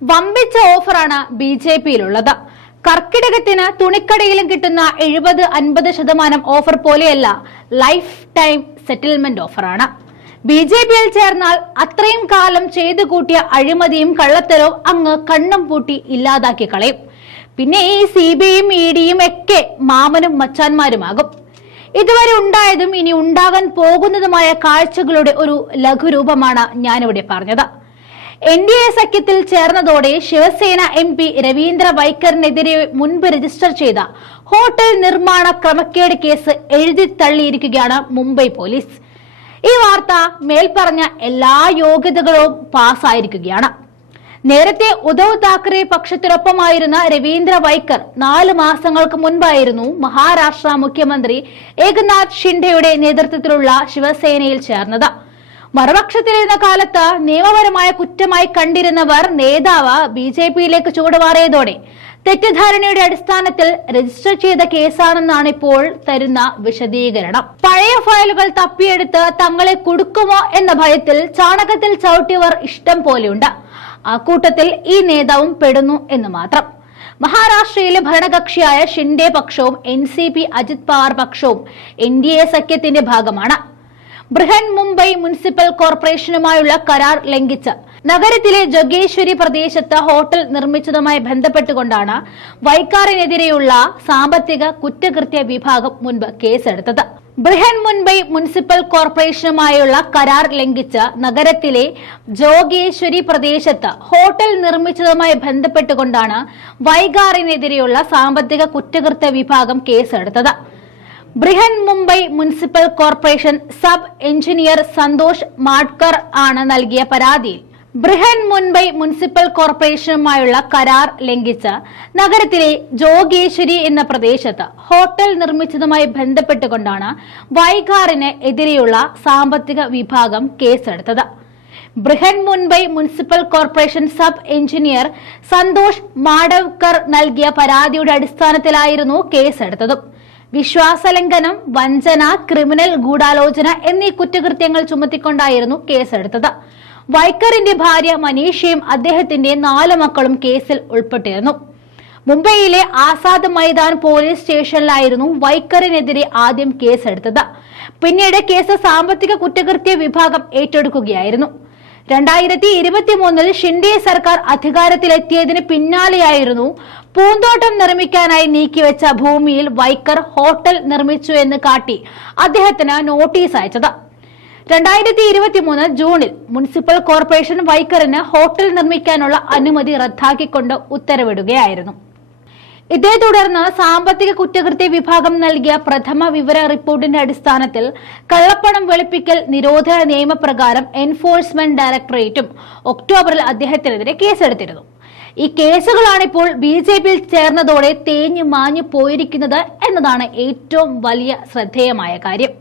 വമ്പിച്ച ഓഫറാണ് B J പിയിലുള്ളത്. കർക്കിടകത്തിന് തുണിക്കടയിലും കിട്ടുന്ന എഴുപത് അൻപത് ശതമാനം ഓഫർ പോലെയല്ല ലൈഫ് ടൈം സെറ്റിൽമെന്റ് ഓഫറാണ്. ബി ജെ പിയിൽ ചേർന്നാൽ അത്രയും കാലം ചെയ്തു കൂട്ടിയ അഴിമതിയും കള്ളത്തരവും അങ്ങ് കണ്ണും പൂട്ടി ഇല്ലാതാക്കി കളയും. പിന്നെ ഈ സി ബി ഐയും ഇ ഡിയും ഒക്കെ മാമനും മച്ചാന്മാരുമാകും. ഇതുവരെ ഉണ്ടായതും ഇനി ഉണ്ടാകാൻ പോകുന്നതുമായ കാഴ്ചകളുടെ ഒരു ലഘുരൂപമാണ് ഞാനിവിടെ പറഞ്ഞത്. എൻ ഡി എ സഖ്യത്തിൽ ചേർന്നതോടെ ശിവസേന എം പി രവീന്ദ്ര വൈക്കറിനെതിരെ മുൻപ് രജിസ്റ്റർ ചെയ്ത ഹോട്ടൽ നിർമ്മാണ ക്രമക്കേട് കേസ് എഴുതി തള്ളിയിരിക്കുകയാണ് മുംബൈ പോലീസ്. ഈ വാർത്ത മേൽപ്പറഞ്ഞ എല്ലാ യോഗ്യതകളും പാസ്സായിരിക്കുകയാണ് നേരത്തെ ഉദ്ധവ് താക്കറെ പക്ഷത്തിനൊപ്പമായിരുന്ന രവീന്ദ്ര വൈക്കർ നാല് മാസങ്ങൾക്ക് മുൻപായിരുന്നു മഹാരാഷ്ട്ര മുഖ്യമന്ത്രി ഏകനാഥ് ഷിൻഡെയുടെ നേതൃത്വത്തിലുള്ള ശിവസേനയിൽ ചേർന്നത്. മറുപക്ഷത്തിലിരുന്ന കാലത്ത് നിയമപരമായ കുറ്റമായി കണ്ടിരുന്നവർ നേതാവ് ബി ജെ പിയിലേക്ക് ചൂടുമാറിയതോടെ തെറ്റിദ്ധാരണയുടെ അടിസ്ഥാനത്തിൽ രജിസ്റ്റർ ചെയ്ത കേസാണെന്നാണ് ഇപ്പോൾ തരുന്ന വിശദീകരണം. പഴയ ഫയലുകൾ തപ്പിയെടുത്ത് തങ്ങളെ കൊടുക്കുമോ എന്ന ഭയത്തിൽ ചാണകത്തിൽ ചവിട്ടിയവർ ഇഷ്ടം പോലെയുണ്ട്. ആ കൂട്ടത്തിൽ ഈ നേതാവും പെടുന്നു എന്ന് മാത്രം. മഹാരാഷ്ട്രയിലെ ഭരണകക്ഷിയായ Shinde പക്ഷവും N C P Ajit Pawar പക്ഷവും N D A സഖ്യത്തിന്റെ ഭാഗമാണ്. ബൃഹൻ മുംബൈ മുനിസിപ്പൽ കോർപ്പറേഷനുമായുള്ള കരാർ ലംഘിച്ച് നഗരത്തിലെ ജഗേശ്വരി പ്രദേശത്ത് ഹോട്ടൽ നിർമ്മിച്ചതുമായി ബന്ധപ്പെട്ടുകൊണ്ടാണ് വൈക്കാറിനെതിരെയുള്ള സാമ്പത്തിക കുറ്റകൃത്യ വിഭാഗം മുൻപ് കേസെടുത്തത്. ബൃഹൻ മുംബൈ മുനിസിപ്പൽ കോർപ്പറേഷനുമായുള്ള കരാർ ലംഘിച്ച് നഗരത്തിലെ ജോഗേശ്വരി പ്രദേശത്ത് ഹോട്ടൽ നിർമ്മിച്ചതുമായി ബന്ധപ്പെട്ടുകൊണ്ടാണ് വൈകാറിനെതിരെയുള്ള സാമ്പത്തിക കുറ്റകൃത്യ വിഭാഗം കേസെടുത്തത്. Brihan Mumbai municipal corporation sub engineer Santosh Madkar ആണ് നൽകിയ പരാതിയിൽ ബ്രിഹൻ മുംബൈ മുനിസിപ്പൽ കോർപ്പറേഷനുമായുള്ള കരാർ ലംഘിച്ച് നഗരത്തിലെ ജോഗേശ്വരി എന്ന പ്രദേശത്ത് ഹോട്ടൽ നിർമ്മിച്ചതുമായി ബന്ധപ്പെട്ടുകൊണ്ടാണ് വൈകാറിന് എതിരെയുള്ള സാമ്പത്തിക വിഭാഗം കേസെടുത്തത്. Brihan Mumbai municipal corporation sub engineer Santosh Madavkar നൽകിയ പരാതിയുടെ അടിസ്ഥാനത്തിലായിരുന്നു കേസെടുത്തതും. വിശ്വാസലംഘനം വഞ്ചന ക്രിമിനൽ ഗൂഢാലോചന എന്നീ കുറ്റകൃത്യങ്ങൾ ചുമത്തിക്കൊണ്ടായിരുന്നു കേസെടുത്തത്. വൈക്കറിന്റെ ഭാര്യ മനീഷയും അദ്ദേഹത്തിന്റെ നാല് മക്കളും കേസിൽ ഉൾപ്പെട്ടിരുന്നു. മുംബൈയിലെ ആസാദ് മൈതാൻ പോലീസ് സ്റ്റേഷനിലായിരുന്നു വൈക്കറിനെതിരെ ആദ്യം കേസെടുത്തത്. പിന്നീട് കേസ് സാമ്പത്തിക കുറ്റകൃത്യ വിഭാഗം ഏറ്റെടുക്കുകയായിരുന്നു. രണ്ടായിരത്തി ഇരുപത്തി മൂന്നിൽ ഷിൻഡെ സർക്കാർ അധികാരത്തിലെത്തിയതിന് പിന്നാലെയായിരുന്നു പൂന്തോട്ടം നിർമ്മിക്കാനായി നീക്കിവെച്ച ഭൂമിയിൽ വൈക്കർ ഹോട്ടൽ നിർമ്മിച്ചു എന്ന് കാട്ടി അദ്ദേഹത്തിന് നോട്ടീസ് അയച്ചത്. രണ്ടായിരത്തി ഇരുപത്തി മൂന്ന് ജൂണിൽ മുനിസിപ്പൽ കോർപ്പറേഷൻ വൈക്കറിന് ഹോട്ടൽ നിർമ്മിക്കാനുള്ള അനുമതി റദ്ദാക്കിക്കൊണ്ട് ഉത്തരവിടുകയായിരുന്നു. ഇതേ തുടർന്ന് സാമ്പത്തിക കുറ്റകൃത്യ വിഭാഗം നൽകിയ പ്രഥമ വിവര റിപ്പോർട്ടിന്റെ അടിസ്ഥാനത്തിൽ കള്ളപ്പണം വെളുപ്പിക്കൽ നിരോധന നിയമപ്രകാരം എൻഫോഴ്സ്മെന്റ് ഡയറക്ടറേറ്റും ഒക്ടോബറിൽ അദ്ദേഹത്തിനെതിരെ കേസെടുത്തിരുന്നു. ഈ കേസുകളാണ് ഇപ്പോൾ ബി ജെ പിയിൽ ചേർന്നതോടെ തേഞ്ഞു മാഞ്ഞു പോയിരിക്കുന്നത് എന്നതാണ് ഏറ്റവും വലിയ ശ്രദ്ധേയമായ കാര്യം.